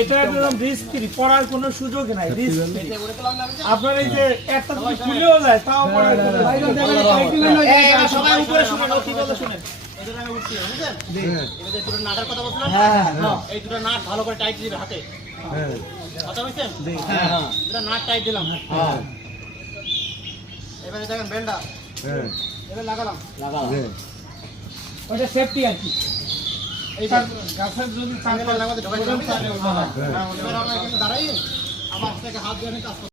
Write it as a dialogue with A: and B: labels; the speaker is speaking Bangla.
A: এটা একদম রিস্ক ফ্রি পড়ার কোনো সুযোগ নাই রিস্ক ফ্রি আপনার এই যে একটা যদি খুলেও যায় তাও পড়ার
B: সবাই উপরে শুনুন ও কি বলতে শুনেন এই দুটো আমি উঠছি বুঝলেন এই দুটো নাটের কথা বলছিলাম এই দুটো নাট ভালো করে টাইট দিবে হাতে কথা বুঝছেন দুটো নাট টাইট দিলাম এবারে দেখেন বেলটা এবার লাগালাম
A: ওটা সেফটি আর কি
B: এই
A: গাছের যদি
B: আমাদের দাঁড়াই আমার হাত দিয়ে কাজ